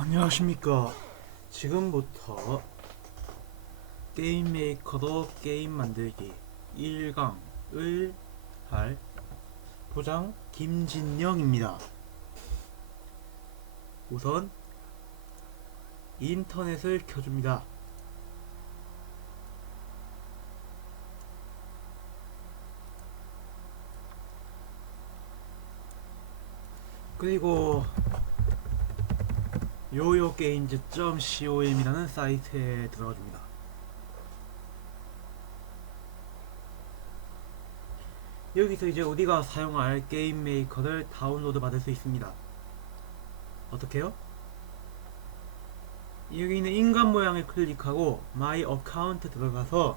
안녕하십니까. 지금부터 게임 메이커도 게임 만들기 1강을 할 부장 김진영입니다. 우선 인터넷을 켜줍니다. 그리고 yoyogames.com이라는 사이트에 들어가줍니다. 여기서 이제 우리가 사용할 게임 메이커를 다운로드 받을 수 있습니다. 어떻게요? 여기 있는 인간 모양을 클릭하고 마이 어카운트 들어가서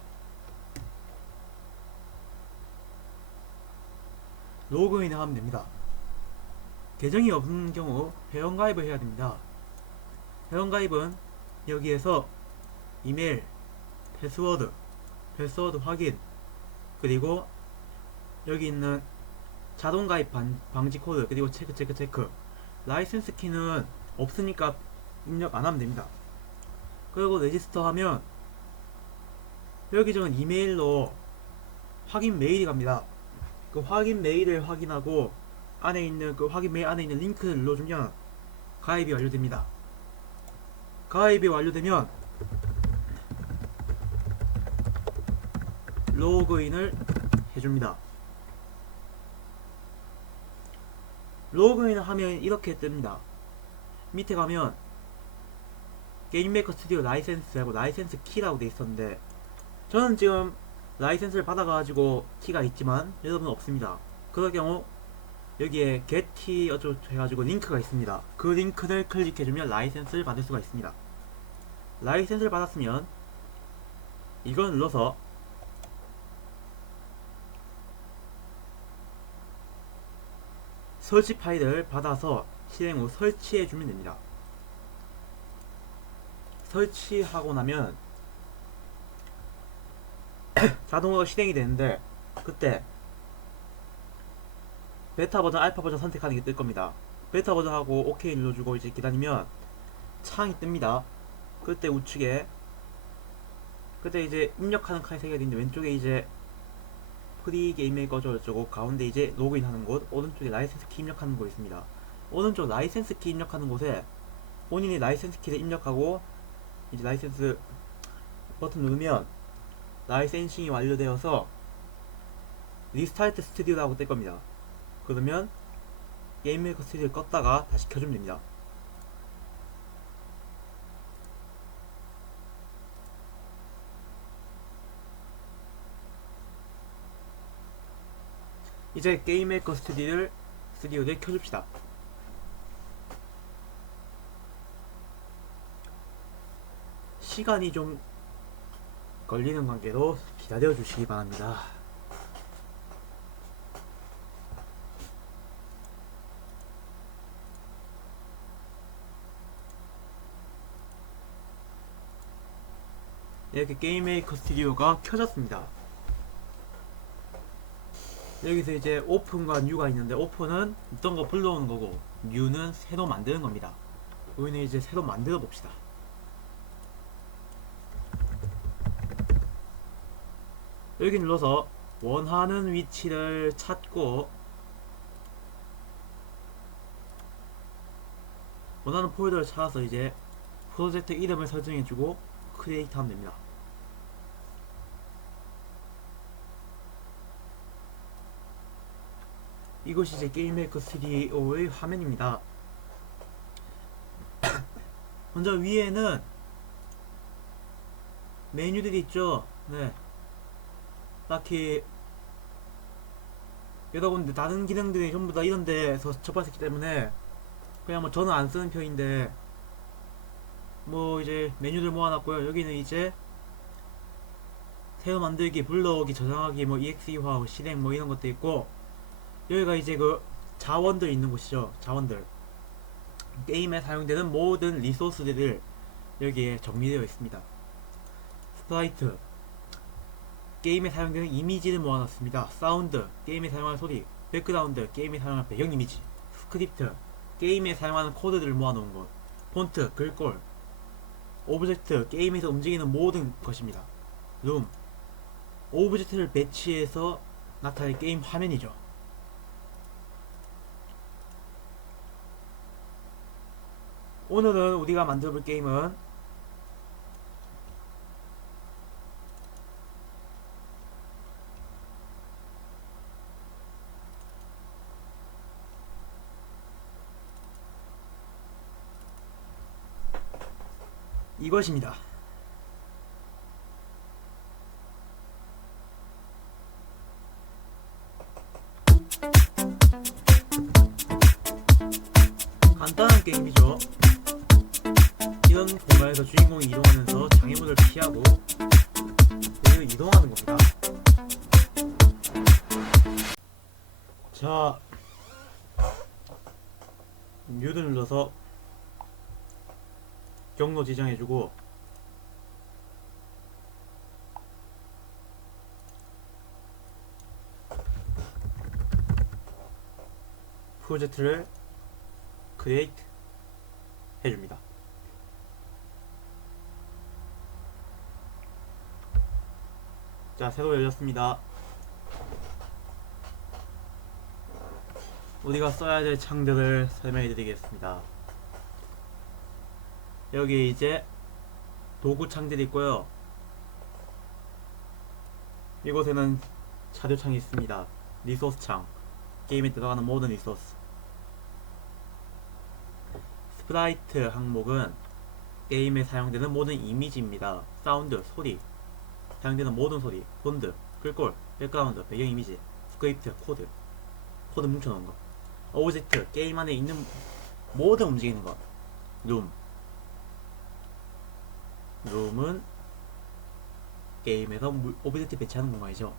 로그인을 하면 됩니다. 계정이 없는 경우 회원가입을 해야 됩니다. 회원가입은 여기에서 이메일, 패스워드 확인, 그리고 여기 있는 자동가입 방지 코드, 그리고 체크. 라이센스 키는 없으니까 입력 안하면 됩니다. 그리고 레지스터 하면 여기 적은 이메일로 확인 메일이 갑니다. 그 확인 메일을 확인하고 안에 있는 그 확인 메일 안에 있는 링크를 눌러주면 가입이 완료됩니다. 가입이 완료되면 로그인을 해줍니다. 로그인을 하면 이렇게 뜹니다. 밑에 가면 게임메이커 스튜디오 라이센스하고 라이센스 키라고 돼 있었는데 저는 지금 라이센스를 받아가지고 키가 있지만 여러분은 없습니다. 그럴 경우 여기에 getT 어쩌고 해가지고 링크가 있습니다. 그 링크를 클릭해주면 라이센스를 받을 수가 있습니다. 라이센스를 받았으면 이걸 눌러서 설치 파일을 받아서 실행 후 설치해주면 됩니다. 설치하고 나면 자동으로 실행이 되는데 그때 베타 버전, 알파 버전 선택하는 게 뜰 겁니다. 베타 버전하고 OK 눌러주고 이제 기다리면 창이 뜹니다. 그때 우측에 그때 이제 입력하는 칸이 3개가 있는데 왼쪽에 이제 프리 게임 메이커 어쩌고 가운데 이제 로그인 하는 곳, 오른쪽에 라이센스 키 입력하는 곳 있습니다. 오른쪽 라이센스 키 입력하는 곳에 본인이 라이센스 키를 입력하고 이제 라이센스 버튼 누르면 라이센싱이 완료되어서 리스타트 스튜디오라고 뜰 겁니다. 그러면 게임 메이커 스튜디오를 껐다가 다시 켜주면 됩니다. 이제 게임 메이커 스튜디오를 켜줍시다. 시간이 좀 걸리는 관계로 기다려 주시기 바랍니다. 이렇게 게임 메이커 스튜디오가 켜졌습니다. 여기서 이제 오픈과 뉴가 있는데 오픈은 있던 거 불러오는 거고 뉴는 새로 만드는 겁니다. 우리는 이제 새로 만들어 봅시다. 여기 눌러서 원하는 위치를 찾고 원하는 폴더를 찾아서 이제 프로젝트 이름을 설정해주고 크리에이트 하면 됩니다. 이것이 이제 게임메이커 스튜디오의 화면입니다. 먼저 위에는 메뉴들이 있죠. 네, 딱히 여러분들 다른 기능들이 전부 다 이런 데서 접했기 때문에 그냥 뭐 저는 안 쓰는 편인데 뭐 이제 메뉴들 모아놨고요. 여기는 이제 새로 만들기, 불러오기, 저장하기, 뭐 EXE화, 실행 뭐 이런 것도 있고 여기가 이제 그 자원들 있는 곳이죠. 자원들, 게임에 사용되는 모든 리소스들을 여기에 정리되어 있습니다. 스프라이트, 게임에 사용되는 이미지를 모아놨습니다. 사운드, 게임에 사용하는 소리. 백그라운드, 게임에 사용하는 배경 이미지. 스크립트, 게임에 사용하는 코드들을 모아놓은 것. 폰트, 글꼴, 오브젝트, 게임에서 움직이는 모든 것입니다. 룸, 오브젝트를 배치해서 나타낼 게임 화면이죠. 오늘은 우리가 만들어볼 게임은 이것입니다. 간단한 게임이죠. 이런 공간에서 주인공이 이동하면서 장애물을 피하고 여기를 이동하는 겁니다. 자, 뮤드 눌러서 경로 지정해주고 프로젝트를 크리에이트 해줍니다. 자, 새로 열렸습니다. 우리가 써야 될 창들을 설명해 드리겠습니다. 여기 이제 도구 창들이 있고요. 이곳에는 자료창이 있습니다. 리소스 창, 게임에 들어가는 모든 리소스. 스프라이트 항목은 게임에 사용되는 모든 이미지입니다. 사운드, 소리, 사용되는 모든 소리, 폰트, 글꼴, 백그라운드, 배경 이미지, 스크립트, 코드 뭉쳐놓은 것. 오브젝트, 게임 안에 있는 모든 움직이는 것. 룸은 게임에서 오브젝트 배치하는 공간이죠.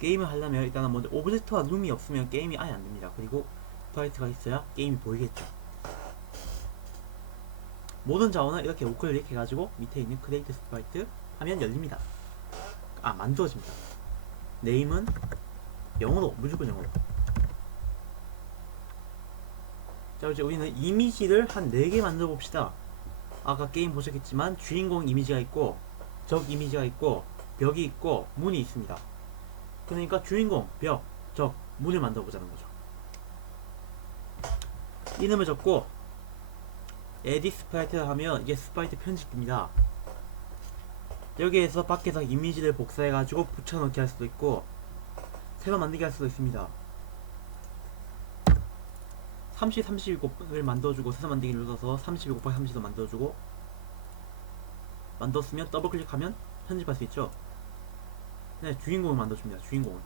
게임을 하려면 일단은 먼저 오브젝트와 룸이 없으면 게임이 아예 안됩니다. 그리고 스프라이트가 있어야 게임이 보이겠죠. 모든 자원은 이렇게 우클릭 해가지고 밑에 있는 크리에이트 스프라이트 하면 열립니다. 만들어집니다. 네임은 영어로, 무조건 영어로. 자, 이제 우리는 이미지를 한 4개 만들어 봅시다. 아까 게임 보셨겠지만 주인공 이미지가 있고 적 이미지가 있고 벽이 있고 문이 있습니다. 그러니까 주인공, 벽, 적, 문을 만들어 보자는 거죠. 이름을 적고 에딧 스프라이트를 하면 이게 스프라이트 편집기입니다. 여기에서 밖에서 이미지를 복사해가지고 붙여넣기 할 수도 있고 새로 만들기 할 수도 있습니다. 32을 만들어주고 새로 만들기 눌러서 32 곱하기 30도 만들어주고 만들었으면 더블 클릭하면 편집할 수 있죠. 네, 주인공을 만들어줍니다. 주인공을.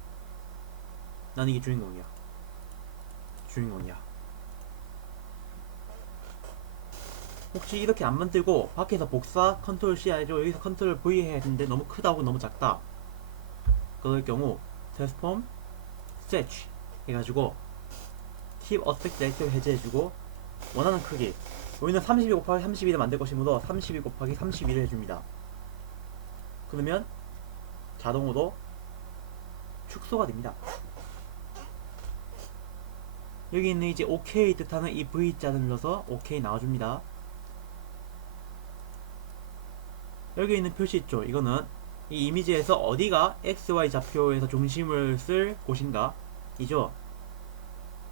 난 이게 주인공이야. 혹시 이렇게 안 만들고 밖에서 복사 컨트롤 C 하죠. 여기서 컨트롤 V 해야 되는데 너무 크다고 너무 작다. 그럴 경우 트랜스폼 스트레치 해가지고 팁 어스펙트 레이트를 해제해주고 원하는 크기, 우리는 32 곱하기 32를 만들 것이므로 32 곱하기 32를 해줍니다. 그러면 자동으로 축소가 됩니다. 여기 있는 이제 OK 뜻하는 이 V자를 눌러서 OK 나와줍니다. 여기 있는 표시 있죠. 이거는 이 이미지에서 어디가 XY 좌표에서 중심을 쓸 곳인가 이죠.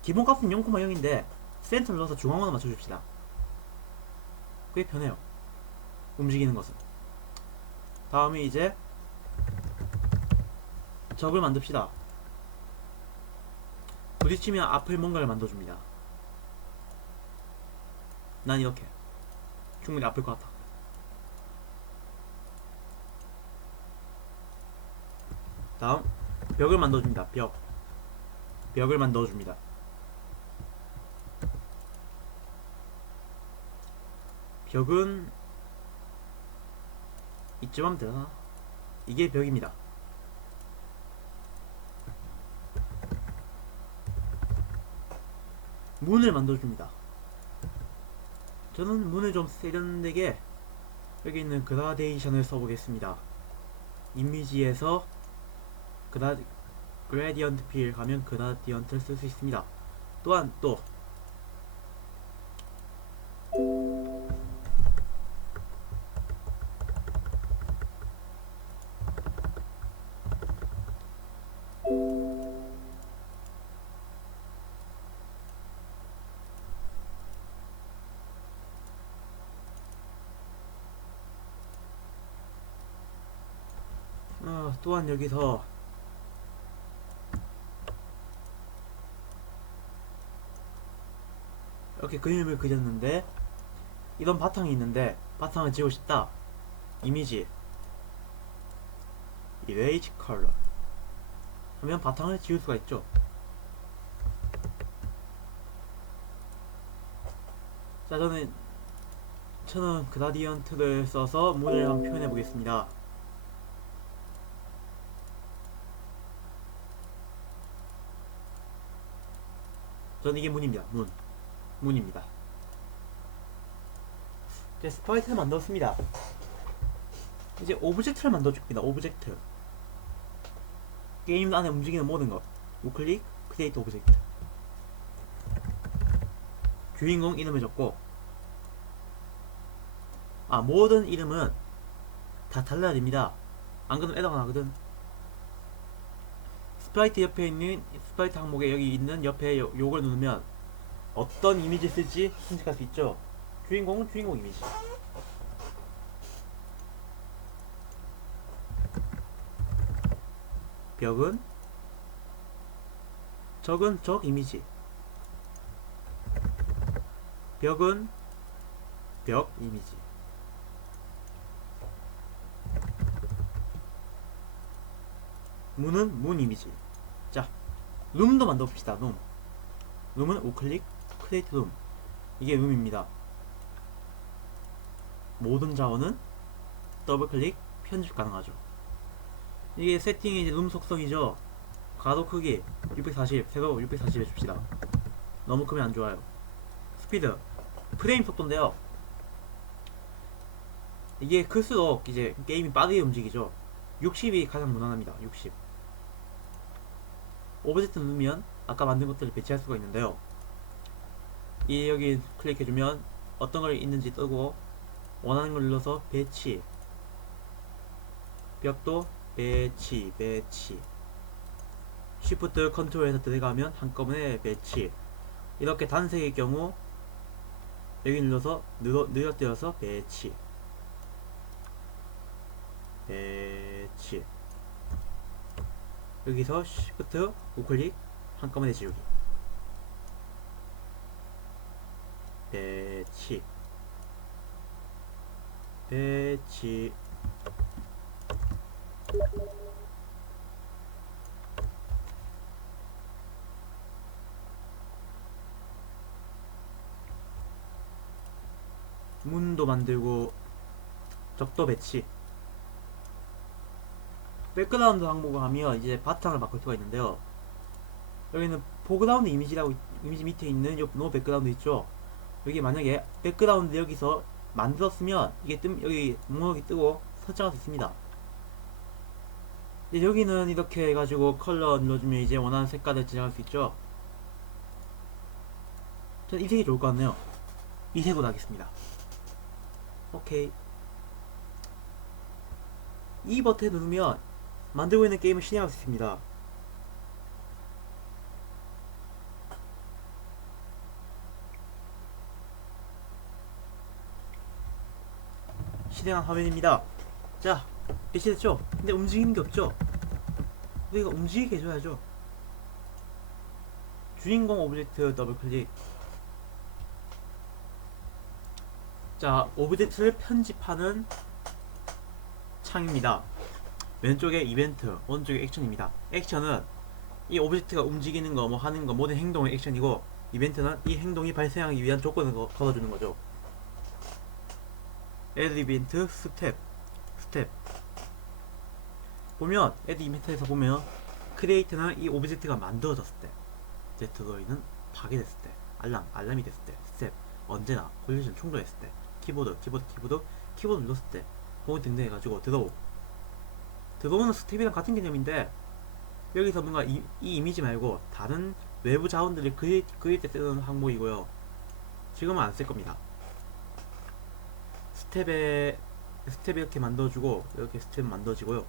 기본값은 0,0인데 센터 눌러서 중앙으로 맞춰줍시다. 꽤 편해요. 움직이는 것은. 다음에 이제 적을 만듭시다. 부딪히면 앞을 뭔가를 만들어줍니다. 난 이렇게 충분히 아플 것 같아. 다음 벽을 만들어줍니다. 벽을 만들어줍니다. 벽은 이쯤 하면 되나? 이게 벽입니다. 문을 만들어줍니다. 저는 문을 좀 세련되게 여기 있는 그라데이션을 써보겠습니다. 이미지에서 그라디언트 필 가면 그라디언트를 쓸 수 있습니다. 또한 또 또한 여기서 이렇게 그림을 그렸는데 이런 바탕이 있는데 바탕을 지우고 싶다. 이미지 Erase Color 하면 바탕을 지울 수가 있죠. 자, 저는 그라디언트를 써서 문을 한번 표현해 보겠습니다. 저는 이게 문입니다. 문입니다. 이제 스프라이트를 만들었습니다. 이제 오브젝트를 만들어줍니다. 오브젝트. 게임 안에 움직이는 모든 것. 우클릭, 크리에이트 오브젝트. 주인공 이름을 적고, 모든 이름은 다 달라야 됩니다. 안 그러면 에러가 나거든. 스프라이트 옆에 있는, 스프라이트 항목에 여기 있는 옆에 요걸 누르면 어떤 이미지 쓸지 선택할 수 있죠. 주인공은 주인공 이미지. 벽은 적은 적 이미지. 벽은 벽 이미지. 문은 문 이미지. 자, 룸도 만들어 봅시다. 룸은 우클릭 크리에이트 룸. 이게 룸입니다. 모든 자원은 더블 클릭 편집 가능하죠. 이게 세팅이 이제 룸 속성이죠. 가로 크기 640, 세로 640 해줍시다. 너무 크면 안 좋아요. 스피드 프레임 속도인데요. 이게 클수록 이제 게임이 빠르게 움직이죠. 60이 가장 무난합니다. 60. 오브젝트 누르면 아까 만든 것들을 배치할 수가 있는데요. 여기 클릭해주면 어떤 걸 있는지 뜨고 원하는 걸 눌러서 배치. 벽도 배치. Shift 컨트롤에서 들어가면 한꺼번에 배치. 이렇게 단색의 경우 여기 눌러서 늘어뜨려서 배치. 여기서 Shift 우클릭 한꺼번에 지우기. 배치. 문도 만들고 적도 배치. 백그라운드 항목을 하면 이제 바탕을 바꿀 수가 있는데요. 여기는 포그라운드 이미지라고 이미지 밑에 있는 노 백그라운드 있죠. 여기 만약에 백그라운드 여기서 만들었으면 이게 여기 목록이 뜨고 설정할 수 있습니다. 이제 여기는 이렇게 해가지고 컬러 눌러주면 이제 원하는 색깔을 지정할 수 있죠. 저는 이 색이 좋을 것 같네요. 이 색으로 하겠습니다. 오케이. 이 버튼 누르면 만들고 있는 게임을 실행할 수 있습니다. 실행한 화면입니다. 자, 배치됐죠? 근데 움직이는 게 없죠? 우리가 움직이게 해줘야죠. 주인공 오브젝트 더블 클릭. 자, 오브젝트를 편집하는 창입니다. 왼쪽에 이벤트, 오른쪽에 액션입니다. 액션은 이 오브젝트가 움직이는 거, 뭐 하는 거, 모든 행동의 액션이고, 이벤트는 이 행동이 발생하기 위한 조건을 걸어주는 거죠. add 이벤트 스텝. 보면 add 이벤트에서 보면 create는 이 오브젝트가 만들어졌을 때, 데트로이는 파괴됐을 때, 알람이 됐을 때, 스텝 언제나 콜리전 충돌했을 때, 키보드 눌렀을 때, 혹은 등등 해가지고 들어오는 스텝이랑 같은 개념인데, 여기서 뭔가 이 이미지 말고 다른 외부 자원들을 그릴 때 쓰는 항목이고요. 지금은 안 쓸 겁니다. 스텝 이렇게 만들어주고, 이렇게 스텝 만들어지고요.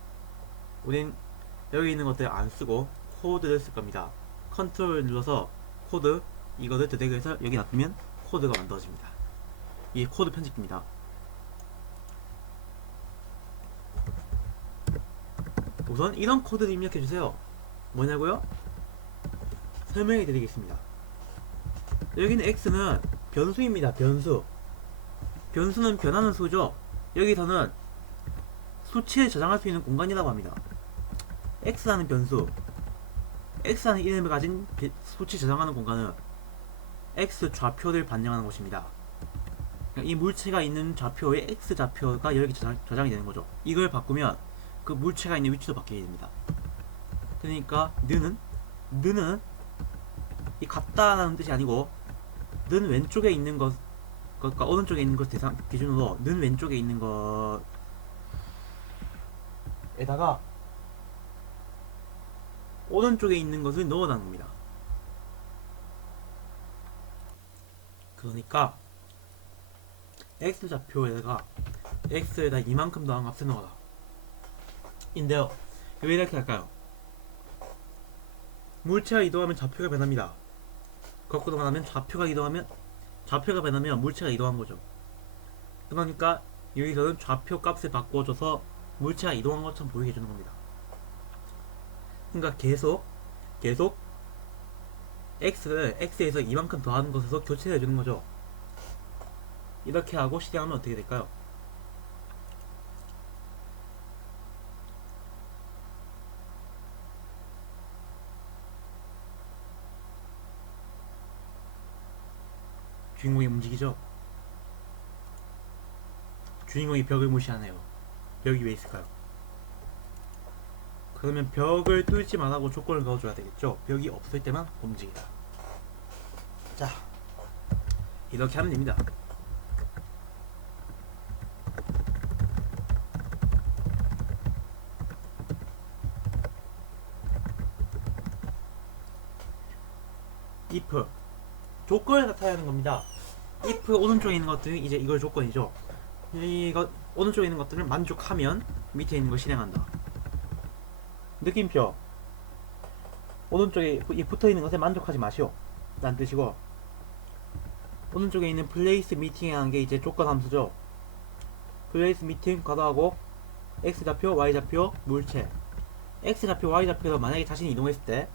우린 여기 있는 것들 안 쓰고 코드를 쓸 겁니다. 컨트롤 눌러서 코드 이거를 드래그해서 여기 놔두면 코드가 만들어집니다. 이게 코드 편집기입니다. 우선 이런 코드를 입력해 주세요. 뭐냐고요? 설명해 드리겠습니다. 여기는 x는 변수입니다. 변수는 변하는 수죠. 여기서는 수치를 저장할 수 있는 공간이라고 합니다. x라는 변수, x라는 이름을 가진 수치 저장하는 공간은 x 좌표를 반영하는 곳입니다. 이 물체가 있는 좌표의 x 좌표가 이렇게 저장이 되는 거죠. 이걸 바꾸면 그 물체가 있는 위치도 바뀌게 됩니다. 그러니까 는이 같다라는 뜻이 아니고 는 왼쪽에 있는 것과 오른쪽에 있는 것 기준으로 는 왼쪽에 있는 것에다가 오른쪽에 있는 것을 넣어놓는 겁니다. 그러니까 x좌표에다가 x에다 이만큼 더한 값을 넣어라 인데요. 왜 이렇게 할까요? 물체가 이동하면 좌표가 변합니다. 거꾸로 말하면 좌표가 변하면 물체가 이동한 거죠. 그러니까 여기서는 좌표 값을 바꿔줘서 물체가 이동한 것처럼 보이게 해주는 겁니다. 그러니까 계속 x를 x에서 이만큼 더하는 것에서 교체해 주는 거죠. 이렇게 하고 실행하면 어떻게 될까요? 주인공이 움직이죠. 주인공이 벽을 무시하네요. 벽이 왜 있을까요? 그러면 벽을 뚫지 말라고 조건을 넣어줘야 되겠죠. 벽이 없을 때만 움직이다. 자, 이렇게 하면 됩니다. if 조건을 나타내는 겁니다. if 오른쪽에 있는 것들은 이제 이걸 조건이죠. 이거 오른쪽에 있는 것들을 만족하면 밑에 있는 걸 실행한다. 느낌표 오른쪽에 붙어 있는 것에 만족하지 마시오 라는 뜻이고, 오른쪽에 있는 place meeting이라는 게 이제 조건 함수죠. place meeting 괄호하고 x좌표 y좌표 물체, x좌표 y좌표에서 만약에 자신이 이동했을 때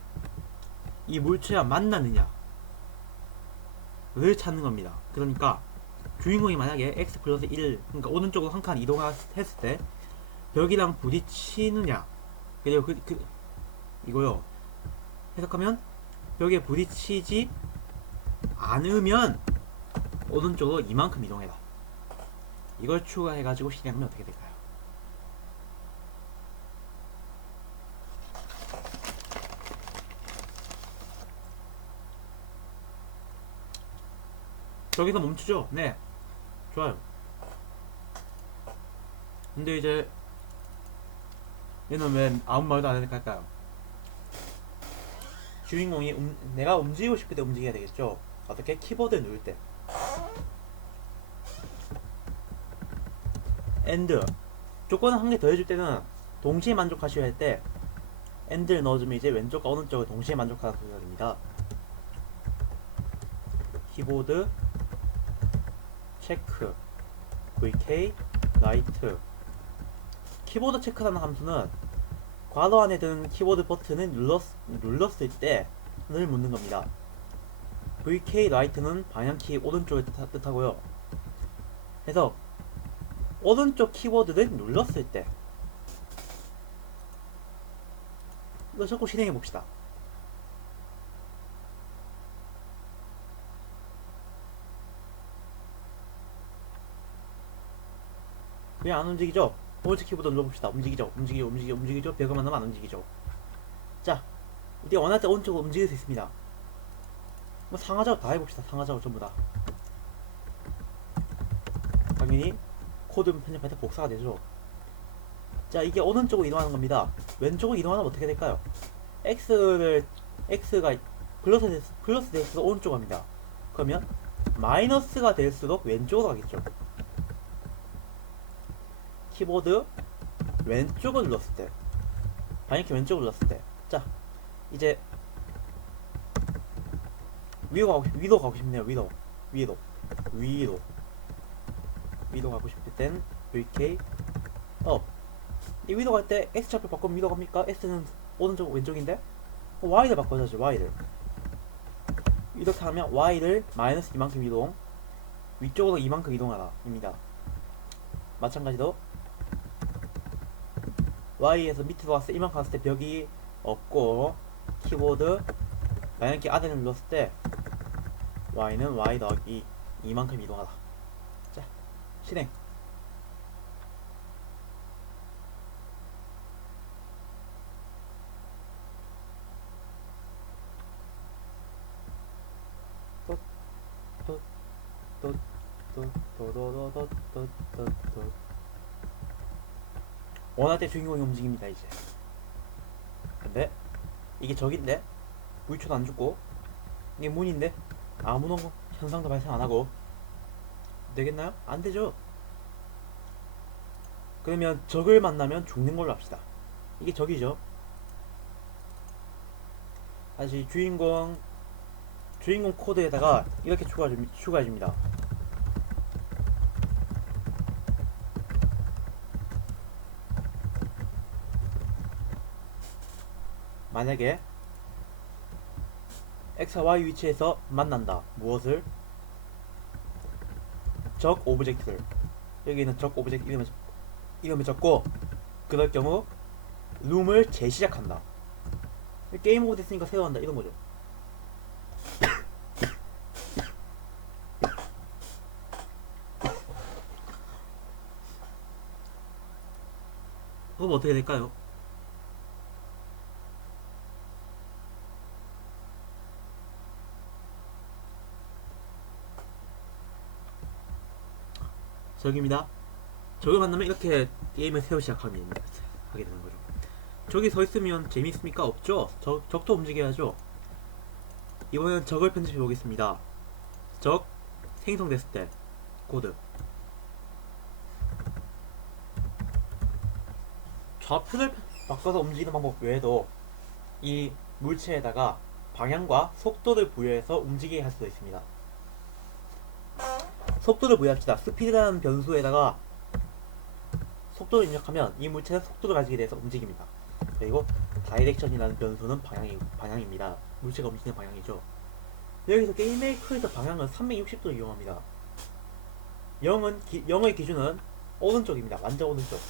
이 물체와 만나느냐를 찾는 겁니다. 그러니까 주인공이 만약에 x 플러스 1, 그러니까 오른쪽으로 한 칸 이동했을 때 벽이랑 부딪히느냐, 그리고 이거요. 해석하면 벽에 부딪히지 않으면 오른쪽으로 이만큼 이동해라. 이걸 추가해가지고 실행하면 어떻게 될까요? 저기서 멈추죠? 네, 좋아요. 근데 이제 얘는 왜 아무 말도 안 하니까 할까요? 주인공이 내가 움직이고 싶을 때 움직여야 되겠죠. 어떻게? 키보드를 누를 때. and 조건을 한 개 더 해줄 때는 동시에 만족하셔야 할 때 and를 넣어주면 이제 왼쪽과 오른쪽을 동시에 만족하는 소리가 됩니다. 키보드 체크 vk 라이트. 키보드 체크라는 함수는 괄호 안에 든 키보드 버튼을 눌렀을 때를 묻는 겁니다. vk 라이트는 방향키 오른쪽을 뜻하고요. 그래서 오른쪽 키보드를 눌렀을 때 이거 자꾸 실행해 봅시다. 왜 안 움직이죠? 오른쪽 키보드 눌러봅시다. 움직이죠? 벽을 만나면 안 움직이죠. 자, 이제 원할 때 오른쪽으로 움직일 수 있습니다. 뭐 상하작업 다 해봅시다. 상하작업 전부 다. 당연히 코드 편집할 때 복사가 되죠. 자, 이게 오른쪽으로 이동하는 겁니다. 왼쪽으로 이동하면 어떻게 될까요? x가 플러스 될수록 오른쪽으로 갑니다. 그러면 마이너스가 될수록 왼쪽으로 가겠죠. 키보드 왼쪽을 눌렀을 때, 방향키 왼쪽을 눌렀을 때, 자, 이제 위로 가고 싶네요. 위로 가고 싶을 땐 VK 업. 이 위로 갈 때 X좌표 바꾸면 위로 갑니까? S는 오른쪽 왼쪽인데 Y를 바꿔야죠. Y를 이렇게 하면 Y를 마이너스 이만큼 이동, 위쪽으로 이만큼 이동하라 입니다. 마찬가지로 Y에서 밑으로 왔을 때 이만큼 왔을 때 벽이 없고, 키보드 마이너키 아래를 눌렀을 때 Y는 Y 더하기 이만큼 이동하라. 자, 실행. 원할 때 주인공이 움직입니다. 이제 근데 이게 적인데 물초도 안 죽고, 이게 문인데 아무런 현상도 발생 안 하고 되겠나요? 안 되죠. 그러면 적을 만나면 죽는 걸로 합시다. 이게 적이죠. 다시 주인공 코드에다가 이렇게 추가해줍니다. 만약에 X와 Y 위치에서 만난다. 무엇을? 적 오브젝트를. 여기는 적 오브젝트 이름을 적고, 그럴 경우 룸을 재시작한다. 게임 오버 됐으니까 새로 한다 이런 거죠. 그럼 어떻게 될까요? 적입니다. 적을 만나면 이렇게 게임을 새로 하게 되는 거죠. 적이 서 있으면 재미있습니까? 없죠. 적도 움직여야죠. 이번엔 적을 편집해 보겠습니다. 적 생성됐을 때 코드. 좌표를 바꿔서 움직이는 방법 외에도 이 물체에다가 방향과 속도를 부여해서 움직이게 할 수도 있습니다. 속도를 부여합시다. 스피드라는 변수에다가 속도를 입력하면 이 물체는 속도를 가지게 돼서 움직입니다. 그리고 다이렉션이라는 변수는 방향입니다. 물체가 움직이는 방향이죠. 여기서 게임 메이커에서 방향은 360도를 이용합니다. 0의 기준은 오른쪽입니다. 완전 오른쪽.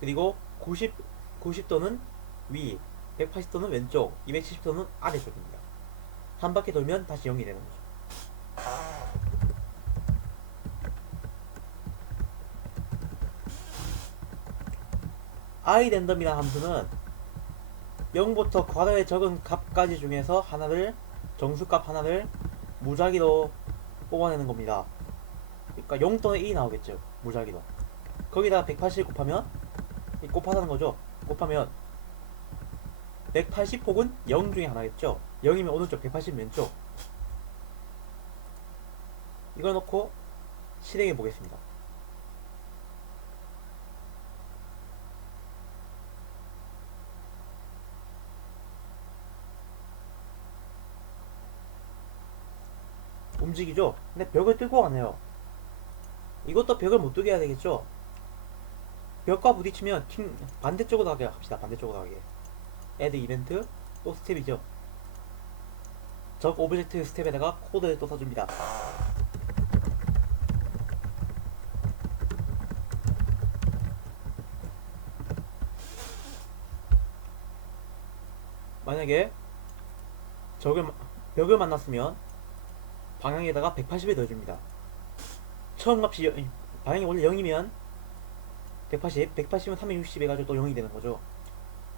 그리고 90도는 위, 180도는 왼쪽, 270도는 아래쪽입니다. 한 바퀴 돌면 다시 0이 되는 거죠. iRandom이라는 함수는 0부터 괄호에 적은 값까지 중에서 정수값 하나를 무작위로 뽑아내는 겁니다. 그러니까 0 또는 1이 나오겠죠. 무작위로. 거기다가 180 곱하면 곱하자는 거죠. 곱하면 180 혹은 0 중에 하나겠죠. 0이면 오른쪽, 180 왼쪽. 이걸 놓고 실행해 보겠습니다. 움직이죠? 근데 벽을 뚫고 가네요. 이것도 벽을 못 뚫게 해야 되겠죠? 벽과 부딪히면 반대쪽으로 가게 합시다. 반대쪽으로 가게. add 이벤트, 또 스텝이죠. 적 오브젝트 스텝에다가 코드를 또 써줍니다. 만약에 벽을 만났으면 방향에다가 180을 넣어줍니다. 처음 값이 방향이 원래 0이면 180이면 360 해가지고 또 0이 되는 거죠.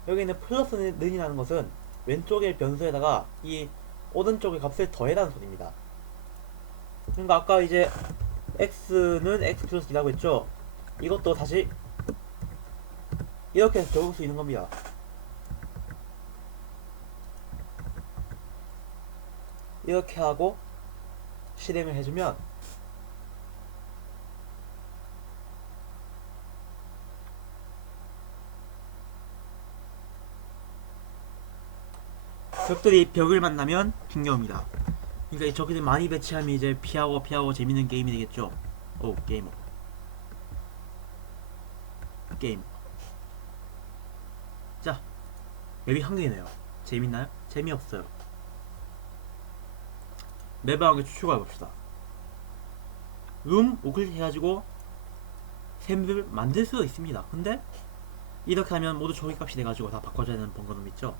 여기는 플러스 는이라는 것은 왼쪽의 변수에다가 이 오른쪽의 값을 더해라는 소리입니다. 그러니까 아까 이제 x는 x 플러스 2라고 했죠. 이것도 다시 이렇게 적을 수 있는 겁니다. 이렇게 하고 실행을 해주면 적들이 벽을 만나면 핑계옵니다. 그러니까 이 적들이 많이 배치하면 이제 피하고 재밌는 게임이 되겠죠. 오, 게임. 자, 맵이 한 개네요. 재밌나요? 재미없어요. 맵을 한 개 추가해봅시다. 우클릭 해가지고 새 맵을 만들 수도 있습니다. 근데 이렇게 하면 모두 초기값이 돼가지고 다 바꿔줘야 되는 번거로움 있죠.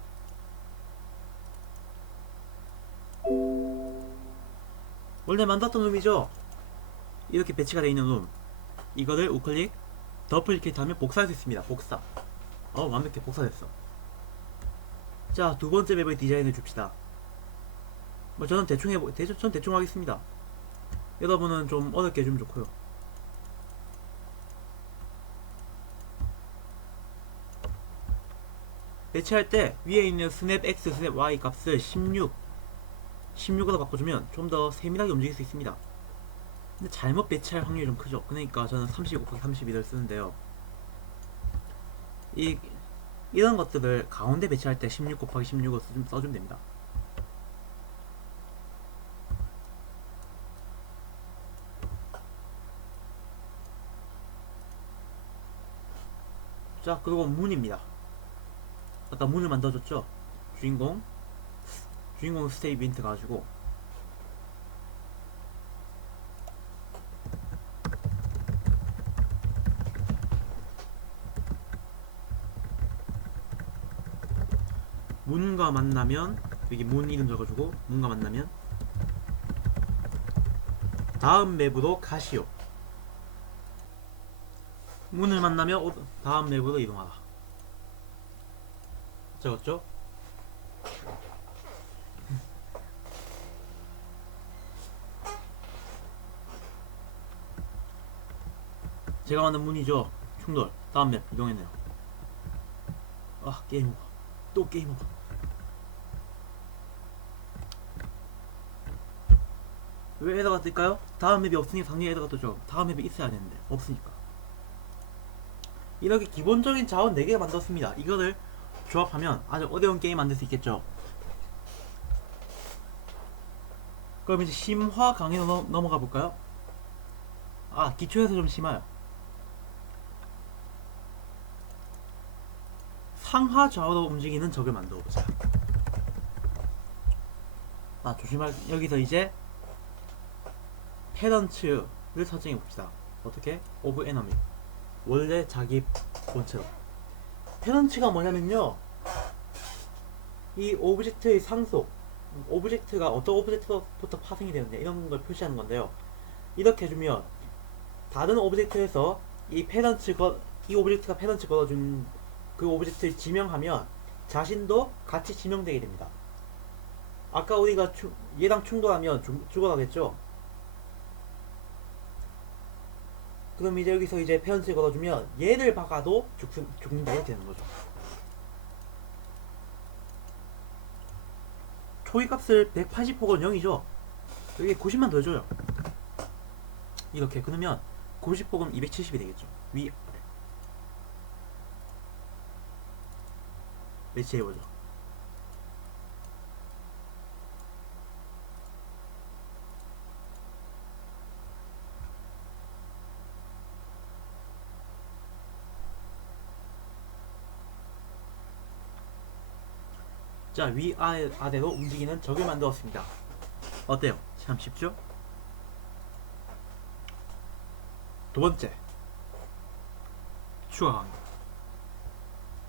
원래 만들었던 룸이죠. 이렇게 배치가 되어 있는 룸, 이거를 우클릭 더블 클릭 하면 복사할 수 있습니다. 복사. 완벽해. 복사됐어. 자, 두 번째 맵을 디자인해 줍시다. 저는 대충 하겠습니다. 여러분은 좀 어렵게 해주면 좋고요. 배치할 때 위에 있는 스냅 X, 스냅 Y 값을 16으로 바꿔주면 좀 더 세밀하게 움직일 수 있습니다. 근데 잘못 배치할 확률이 좀 크죠. 그러니까 저는 30 곱하기 32를 쓰는데요. 이런 것들을 가운데 배치할 때 16 곱하기 16을 써주면 됩니다. 자, 그리고 문입니다. 아까 문을 만들어줬죠. 주인공 스테이 빈트 가지고 문과 만나면, 여기 문 이름 적어주고 문과 만나면 다음 맵으로 가시오. 문을 만나며 다음 맵으로 이동하라. 적었죠? 제가 만든 문이죠. 충돌. 다음 맵 이동했네요. 게임 오버. 또 게임 오버. 왜 에러가 뜰까요? 다음 맵이 없으니 당연히 에러가 뜨죠. 다음 맵이 있어야 되는데 없으니까. 이렇게 기본적인 자원 4개 만들었습니다. 이거를 조합하면 아주 어려운 게임 만들 수 있겠죠. 그럼 이제 심화 강의로 넘어가 볼까요? 기초에서 좀 심해요. 상하 좌우로 움직이는 적을 만들어 보자. 여기서 이제 페런츠를 설정해 봅시다. 어떻게? 오브 에너미. 원래 자기 본체로. 페런츠가 뭐냐면요, 이 오브젝트의 상속, 오브젝트가 어떤 오브젝트로부터 파생이 되느냐 이런 걸 표시하는 건데요. 이렇게 해주면 다른 오브젝트에서 이 오브젝트가 페런츠 걸어준 그 오브젝트를 지명하면 자신도 같이 지명되게 됩니다. 아까 우리가 얘랑 충돌하면 죽어가겠죠. 그럼 이제 여기서 이제 페런츠 걸어주면 얘를 박아도 죽는다고 되는 거죠. 초기값을 180혹은 0이죠. 여기 90만 더 줘요. 이렇게. 그러면 90혹은 270이 되겠죠. 위 아래 매치해보죠. 자, 위아래로 움직이는 적을 만들었습니다. 어때요? 참 쉽죠? 두 번째, 추가 강의.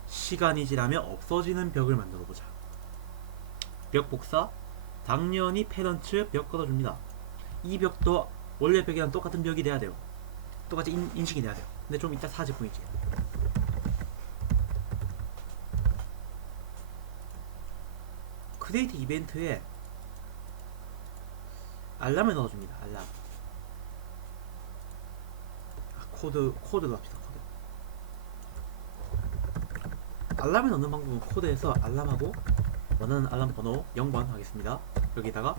시간이 지나면 없어지는 벽을 만들어보자. 벽 복사. 당연히 페런츠 벽 걸어줍니다. 이 벽도 원래 벽이랑 똑같은 벽이 돼야 돼요. 똑같이 인식이 돼야 돼요. 근데 좀 이따 사지 보이지. 크리에이트 이벤트에 알람을 넣어줍니다. 알람. 코드로 합시다. 알람을 넣는 방법은 코드에서 알람하고 원하는 알람 번호 0번 하겠습니다. 여기다가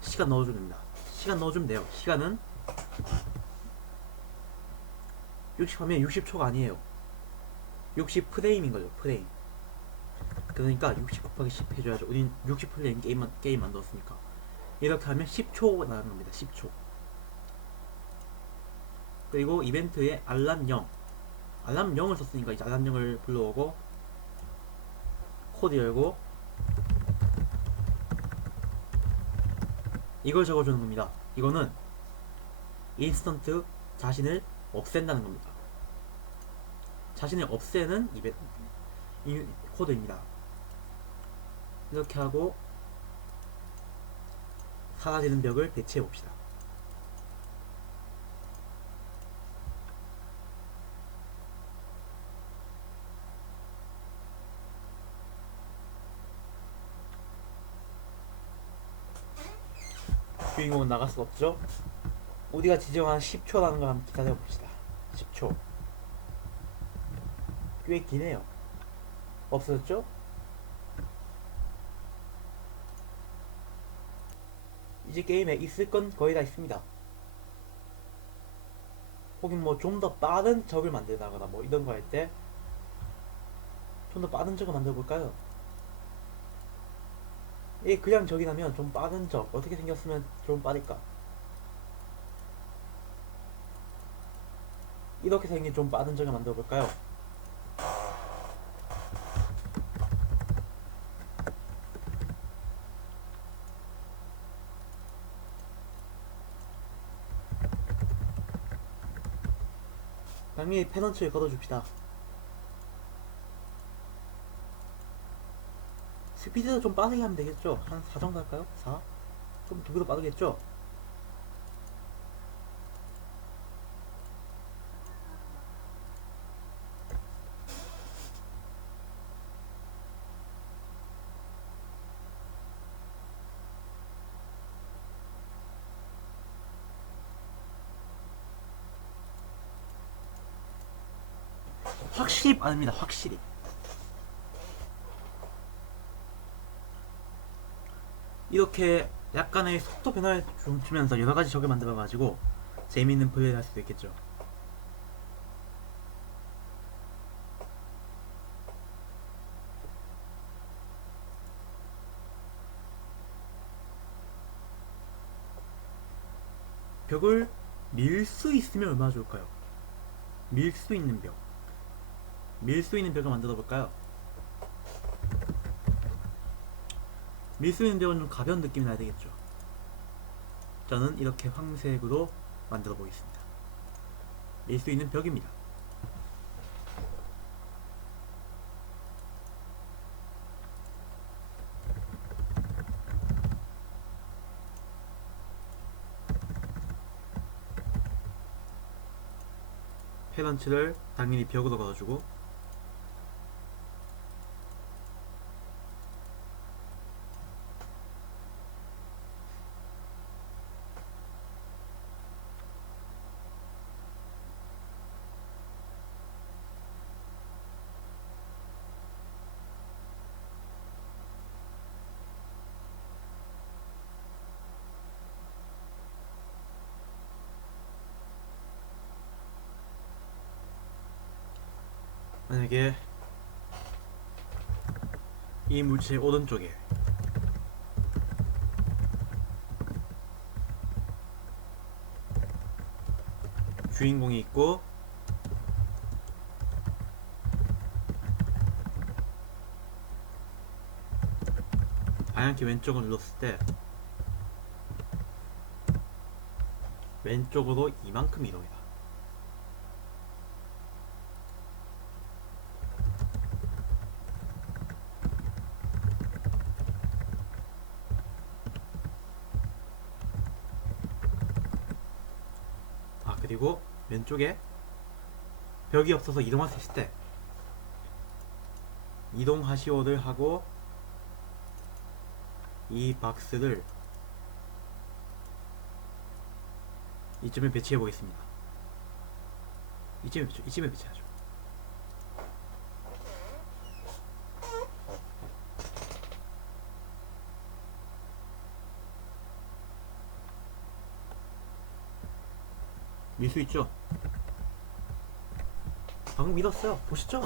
시간 넣어주면 됩니다. 시간 넣어주면 돼요. 시간은 60 하면 60초가 아니에요. 60 프레임인 거죠. 프레임. 그러니까 60 곱하기 10 해줘야죠. 우린 60 프레임 게임 만들었으니까. 이렇게 하면 10초 나가는 겁니다. 10초. 그리고 이벤트에 알람 0. 알람 0을 썼으니까 이제 알람 0을 불러오고 코드 열고 이걸 적어주는 겁니다. 이거는 인스턴트 자신을 없앤다는 겁니다. 자신을 없애는 이 코드입니다. 이렇게 하고 사라지는 벽을 배치해 봅시다. 주인공은 나갈 수가 없죠. 우리가 지정한 10초라는 걸 한번 기다려 봅시다. 10초. 꽤 기네요. 없어졌죠? 이제 게임에 있을 건 거의 다 있습니다. 혹은 뭐 좀 더 빠른 적을 만들다거나 뭐 이런 거 할 때 좀 더 빠른 적을 만들어 볼까요? 이 그냥 적이라면 좀 빠른 적 어떻게 생겼으면 좀 빠를까? 이렇게 생긴 좀 빠른 적을 만들어 볼까요? 당연히 페넌츠를 걷어줍시다. 스피드도 좀 빠르게 하면 되겠죠? 한 4 정도 할까요? 4? 좀 두 배 더 빠르겠죠? 확실히 빠릅니다. 확실히. 이렇게 약간의 속도 변화를 좀 주면서 여러가지 적을 만들어가지고 재미있는 플레이를 할 수도 있겠죠. 벽을 밀 수 있으면 얼마나 좋을까요? 밀 수 있는 벽. 밀 수 있는 벽을 만들어 볼까요? 밀 수 있는 벽은 좀 가벼운 느낌이 나야 되겠죠. 저는 이렇게 황색으로 만들어 보겠습니다. 밀 수 있는 벽입니다. 페런치를 당연히 벽으로 걸어주고 만약에 이 물체의 오른쪽에 주인공이 있고 방향키 왼쪽을 눌렀을 때 왼쪽으로 이만큼 이동이다. 그리고 왼쪽에 벽이 없어서 이동할 수 있을 때 이동하시오를 하고 이 박스를 이쯤에 배치해 보겠습니다. 이쯤에 배치하죠. 밀 수 있죠? 방금 밀었어요. 보시죠?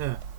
네.